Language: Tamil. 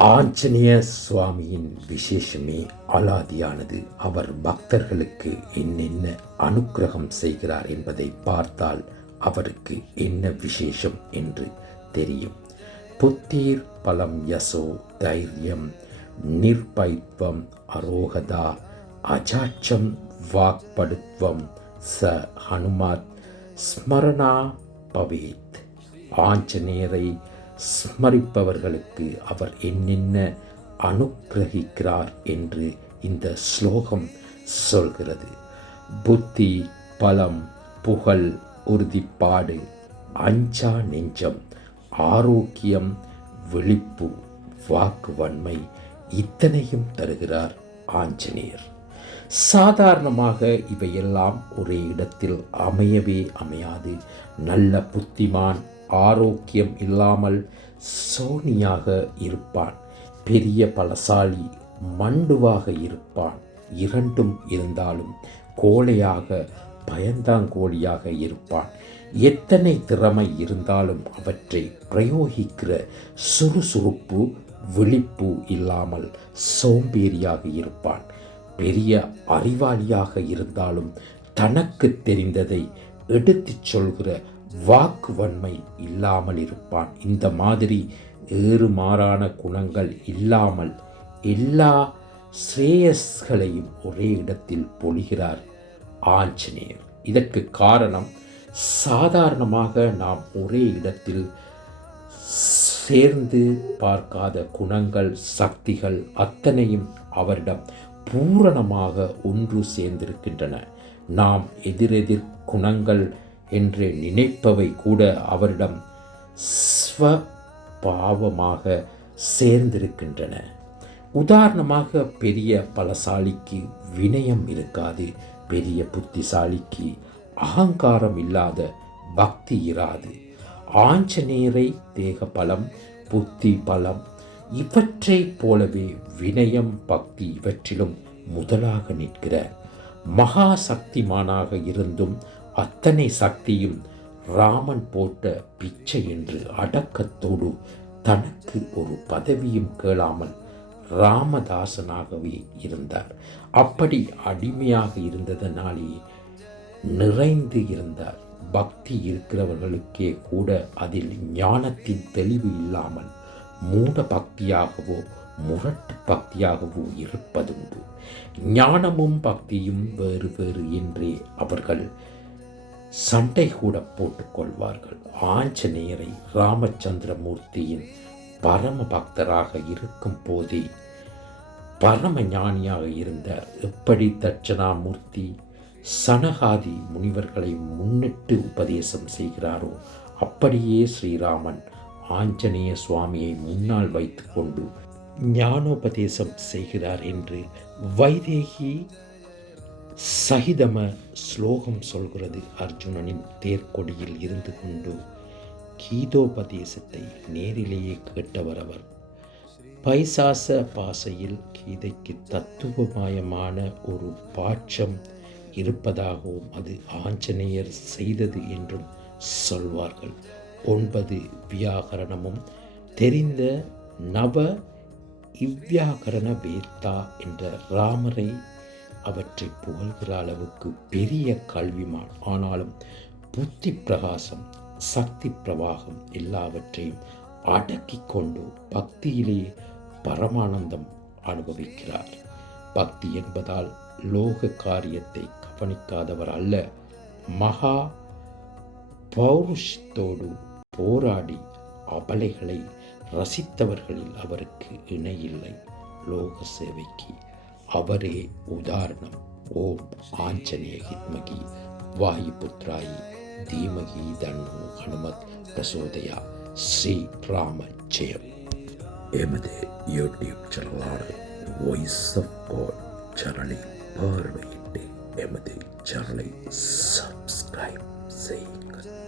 ஆஞ்சநேய சுவாமியின் விசேஷமே அலாதியானது அவர் பக்தர்களுக்கு என்னென்ன அனுக்கிரகம் செய்கிறார் என்பதை பார்த்தால் அவருக்கு என்ன விசேஷம் என்று தெரியும். புத்தீர் பலம் யசோ தைரியம் நிர்பைத்வம் அரோகதா அஜாட்சம் வாக்படுத்வம் ச ஹனுமாத் ஸ்மரணா பவேத். ஆஞ்சநேயரை ஸ்மரிப்பவர்களுக்கு அவர் என்னென்ன அனுக்கிரகிக்கிறார் என்று இந்த ஸ்லோகம் சொல்கிறது. புத்தி பலம் புகழ் உறுதிப்பாடு அஞ்சா நெஞ்சம் ஆரோக்கியம் விழிப்பு வாக்குவன்மை இத்தனையும் தருகிறார் ஆஞ்சநேயர். சாதாரணமாக இவையெல்லாம் ஒரே இடத்தில் அமையவே அமையாது. நல்ல புத்திமான் ஆரோக்கியம் இல்லாமல் சோனியாக இருப்பான். பெரிய பலசாலி மண்டுவாக இருப்பான். இரண்டும் இருந்தாலும் கோழையாக பயந்தாங்கோழியாக இருப்பான். எத்தனை திறமை இருந்தாலும் அவற்றை பிரயோகிக்கிற சுறுசுறுப்பு விழிப்பு இல்லாமல் சோம்பேறியாக இருப்பான். பெரிய அறிவாளியாக இருந்தாலும் தனக்கு தெரிந்ததை எடுத்துச் சொல்கிற வாக்குவன்மை இல்லாமல் இருப்பான். இந்த மாதிரி ஏறுமாறான குணங்கள் இல்லாமல் எல்லா ஸ்ரேயஸ்களையும் ஒரே இடத்தில் பொழிகிறார் ஆஞ்சநேயர். இதற்கு காரணம் சாதாரணமாக நாம் ஒரே இடத்தில் சேர்ந்து பார்க்காத குணங்கள் சக்திகள் அத்தனையும் அவரிடம் பூரணமாக ஒன்று சேர்ந்திருக்கின்றன. நாம் எதிரெதிர் குணங்கள் என்று நினைப்பவை கூட அவரிடம் ஸ்வபாவமாக சேர்ந்திருக்கின்றன. உதாரணமாக பெரிய பலசாலிக்கு வினயம் இருக்காது பெரிய புத்திசாலிக்கு அகங்காரம் இல்லாத பக்தி இராது. ஆஞ்சநேயரை தேக பலம் புத்தி பலம் இவற்றைப் போலவே வினயம் பக்தி இவற்றிலும் முதலாக நிற்கிற மகா சக்திமானாக இருந்தும் அத்தனை சக்தியும் ராமன் போட்ட பிச்சை என்று அடக்கத்தோடு தனக்கு ஒரு பதவியும் கேளாமல் ராமதாசனாகவே இருந்தார். அப்படி அடிமையாக இருந்ததனாலே நிறைந்து இருந்தார். பக்தி இருக்கிறவர்களுக்கே கூட அதில் ஞானத்தின் தெளிவு இல்லாமல் மூட பக்தியாகவோ முரட்டு பக்தியாகவோ இருப்பதுண்டு. ஞானமும் பக்தியும் வேறு வேறு என்றே அவர்கள் சண்டை கூட போட்டுக்கொள்வார்கள். ஆஞ்சநேயரை ராமச்சந்திரமூர்த்தியின் பரம பக்தராக இருக்கும் போதே பரம ஞானியாக இருந்த எப்படி தட்சணாமூர்த்தி சனகாதி முனிவர்களை முன்னிட்டு உபதேசம் செய்கிறாரோ அப்படியே ஸ்ரீராமன் ஆஞ்சநேய சுவாமியை முன்னால் வைத்துக்கொண்டு ஞானோபதேசம் செய்கிறார் என்று வைதேகி சகிதம ஸ்லோகம் சொல்கிறது அர்ஜுனனின் தேர்க்கொடியில் இருந்து கொண்டு கீதோபதேசத்தை நேரிலேயே கேட்டவர் அவர் பைசாச பாசையில் கீதைக்கு தத்துவமயமான ஒரு பாட்சம் இருப்பதாகவும் அது ஆஞ்சநேயர் செய்தது என்றும் சொல்வார்கள். ஒன்பது வியாகரணமும் தெரிந்த நவ இவ்வியாகரண வேத்தா என்ற ராமரை அவற்றை புகழ்கிற அளவுக்கு பெரிய கல்விமான் ஆனாலும் புத்தி பிரகாசம் சக்தி பிரவாகம் எல்லாவற்றையும் அடக்கி கொண்டு பக்தியிலே பரமானந்தம் அனுபவிக்கிறார். பக்தி என்பதால் லோக காரியத்தை கவனிக்காதவர் அல்ல மகா பௌருஷத்தோடு போராடி அபலைகளை ரசித்தவர்களில் அவருக்கு இணையில்லை லோக சேவைக்கு அவரே உதாரணம். ஓம் ஆஞ்சநேய ஹித்மகி. வாயுபுத்ராயி தீமகி தன்னு ஹனுமத் பிரசோதயா. ஸ்ரீ ராம ஜெயம் எமது யூடியூப் சேனலான வாய்ஸ் ஆஃப் காட் சேனலை பார்வையிட்டு எமது சேனலை சப்ஸ்கிரைப் செய்யுங்கள்.